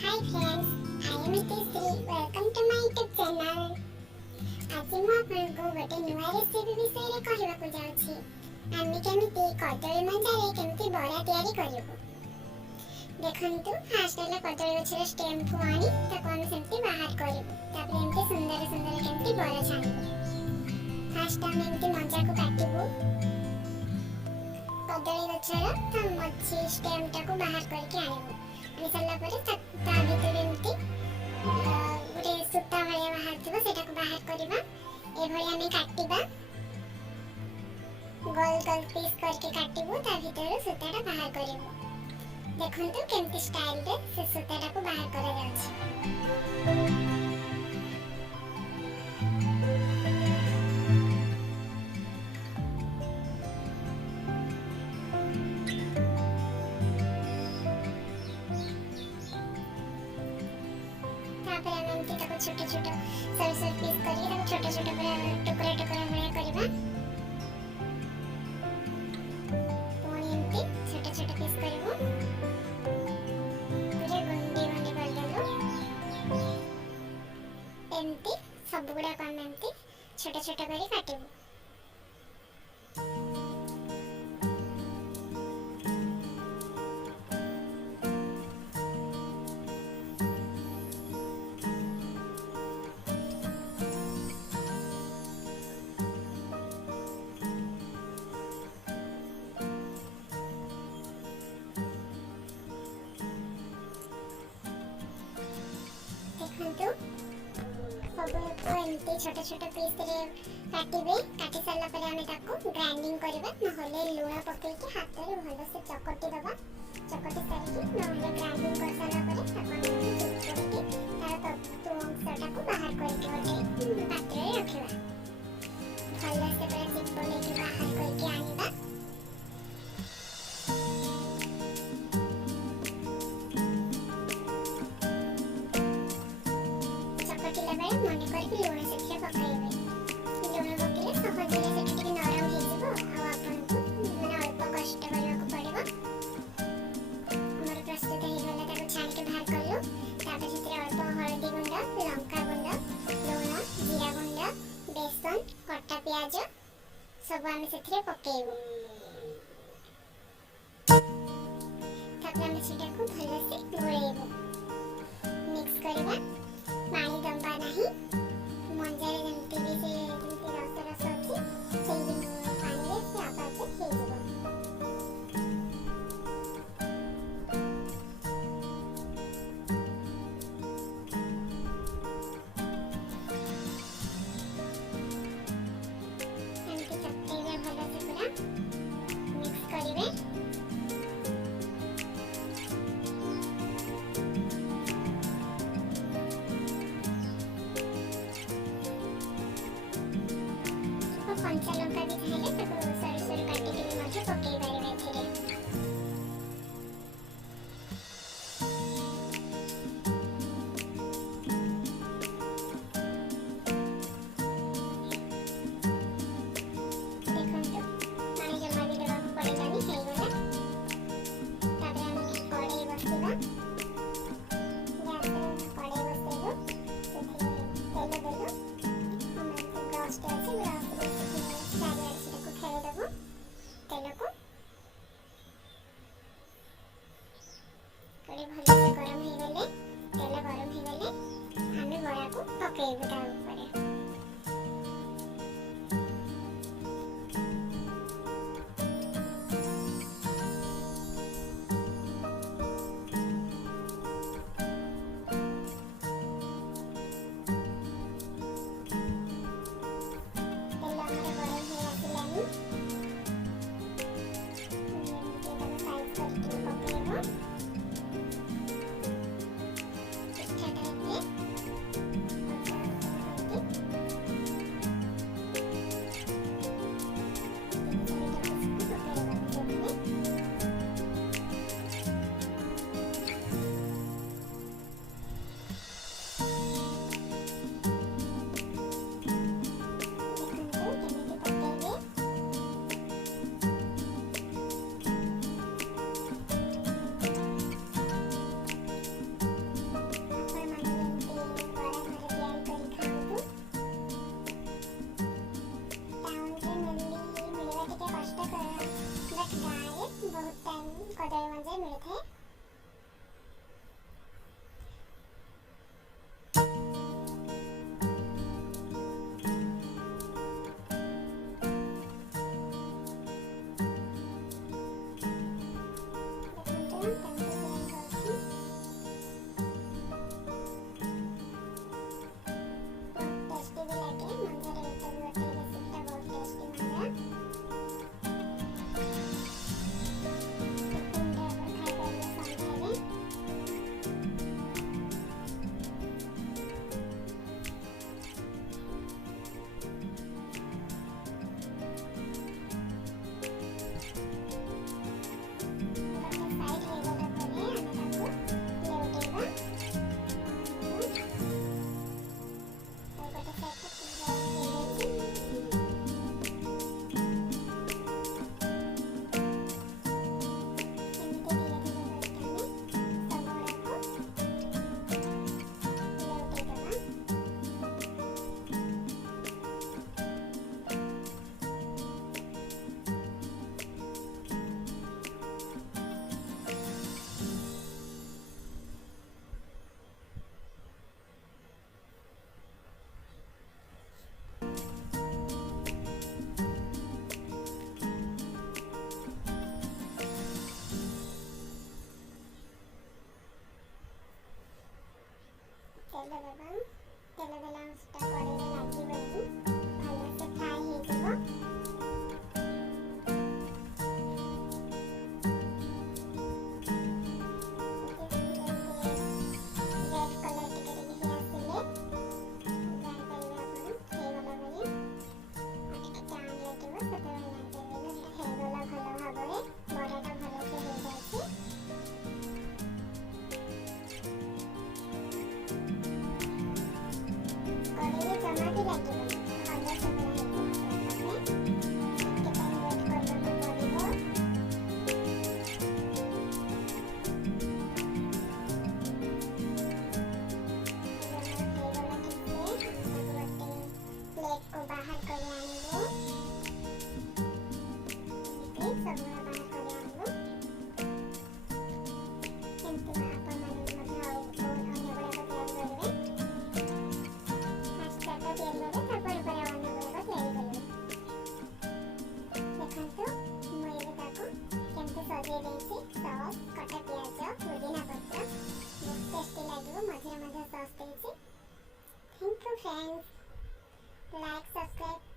Hi friends, I am Itisri. Welcome to my YouTube channel. ଆଜି ମୁଁ ଆପଣଙ୍କୁ ଗୋଟେ ନୂଆ ରେସିପି ବିଷୟରେ କହିବାକୁ ଯାଉଛି। ଆମେ କେମିତି କଦଳୀ ମଞ୍ଜାରେ କେମିତି ବରା ତିଆରି କରିବୁ। ଦେଖନ୍ତୁ ଫାଷ୍ଟ ହେଲା କଦଳୀ ଗଛର ଷ୍ଟେମ୍କୁ ଆଣି ତାକୁ ଆମେ ସେମିତି ବାହାର କରିବୁ। ତାପରେ ଏମିତି ସୁନ୍ଦର ସୁନ୍ଦର କେମିତି ବରା ଛାଣିବୁ। ଫାଷ୍ଟ ଆମେ ଏମିତି ମଞ୍ଜାକୁ କାଟିବୁ। କଦଳୀ ଗଛର ତା ମଝି ଷ୍ଟେମ୍ଟାକୁ ବାହାର କରିକି ଆଣିବୁ। ଆଣି ସାରିଲା ପରେ ତା ଭିତରେ ଏମିତି ଗୋଟେ ସୂତା ଭଳିଆ ବାହାରିଥିବ ସେଟାକୁ ବାହାର କରିବା। ଏଭଳି ଆମେ କାଟିବା, ଗୋଲ ଗୋଲ ପିସ୍ କରିକି କାଟିବୁ। ତା ଭିତରୁ ସୂତାଟା ବାହାର କରିବୁ। ଦେଖନ୍ତୁ କେମିତି ଷ୍ଟାଇଲରେ ସେ ସୂତାଟାକୁ ବାହାର କରାଯାଉଛି। ତାପରେ ଆମେ ଏମିତି ତାକୁ ଛୋଟ ଛୋଟ ସରୁ ସରୁ ପିସ୍ କରିକି ତାକୁ ଛୋଟ ଛୋଟ ଟୁକରା ଟୁକରା ଭଳିଆ କରିବା। ପୁଣି ଏମିତି ଛୋଟ ଛୋଟ ପିସ୍ କରିବୁ। ପୁରା ଗୁଣ୍ଡି ଗୁଣ୍ଡି କରିଦେବୁ। ଏମିତି ସବୁଗୁଡ଼ାକ ଆମେ ଏମିତି ଛୋଟ ଛୋଟ କରି କାଟିବୁ। ଦେଖନ୍ତୁ ସବୁକୁ ଏମିତି ଛୋଟ ଛୋଟ ପିସ୍ରେ କାଟିବେ। କାଟି ସାରିଲା ପରେ ଆମେ ତାକୁ ଗ୍ରାଇଣ୍ଡିଙ୍ଗ କରିବା, ନହେଲେ ଲୁଣ ପକେଇକି ହାତରେ ଭଲସେ ଚକଟି ଦେବା। ଚକଟି ସାରିକି ନହେଲେ ଗ୍ରାଇଣ୍ଡିଙ୍ଗ କରିସାରିଲା ପରେ ତାକୁ ଆମେ ଚକଟିକି ତାର ତନ୍ତୁ ଅଂଶଟାକୁ ବାହାର କରିକି ଗୋଟେ ପାତ୍ରରେ ରଖିବା। ଭଲସେ ପୁରା ଚିପୁଡ଼ିକି ବାହାର କରିକି ଆଣିବା। ଚକଟିଲା ବେଳେ ମନେ କରିକି ଲୁଣ ସେଥିରେ ପକାଇବେ। ଲୁଣ ପକେଇଲେ ସହଜରେ ସେଟା ଟିକେ ନରମ ହେଇଯିବ ଆଉ ଆପଣଙ୍କୁ ଅଳ୍ପ କଷ୍ଟ କରିବାକୁ ପଡ଼ିବ। ଆମର ପ୍ରସ୍ତୁତ ହେଇଗଲା, ତାକୁ ଛାଣିକି ବାହାର କଲୁ। ତାପରେ ସେଥିରେ ଅଳ୍ପ ହଳଦୀ ଗୁଣ୍ଡ, ଲଙ୍କା ଗୁଣ୍ଡ, ଲୁଣ, ଜିରା ଗୁଣ୍ଡ, ବେସନ, କଟା ପିଆଜ ସବୁ ଆମେ ସେଥିରେ ପକେଇବୁ। ତାପରେ ଆମେ ସେଟାକୁ ଭଲସେ ଗୋଳେଇବୁ, ମିକ୍ସ କରିବା। ପାଣି ଦବା ନାହିଁ। ମଞ୍ଜାରେ ଯେମିତି ବି ସେ ଯେମିତି ରସ ରସ ଅଛି ସେଇ ପାଣିରେ ସେ ଆପେ ହେଇଯିବ। ଏମିତି ଚକଟେଇବେ ଭଲସେ, ପୁରା ମିକ୍ସ କରିବେ। ଆପଣମାନେ ମଧ୍ୟ ଆଉ ଅନ୍ୟ ଗୁଡ଼ାକ ତିଆରି କରିବେ। ଫାଷ୍ଟ ଚାରିଟା ତିଆରି କରିବେ, ତାପରେ ପରେ ଅନ୍ୟ ଗୁଡ଼ାକ ତିଆରି କରିବେ। ଦେଖନ୍ତୁ ମୁଁ ଏବେ ତାକୁ କେମିତି ସଜେଇ ଦେଇଛି। ସସ୍, କଟା ପିଆଜ, ପୁଦିନା ପତ୍ର, ବହୁତ ଟେଷ୍ଟି ଲାଗିବ। ମଝିରେ ମଧ୍ୟ ସସ୍ ଦେଇଛି। Thank you friends. Like, subscribe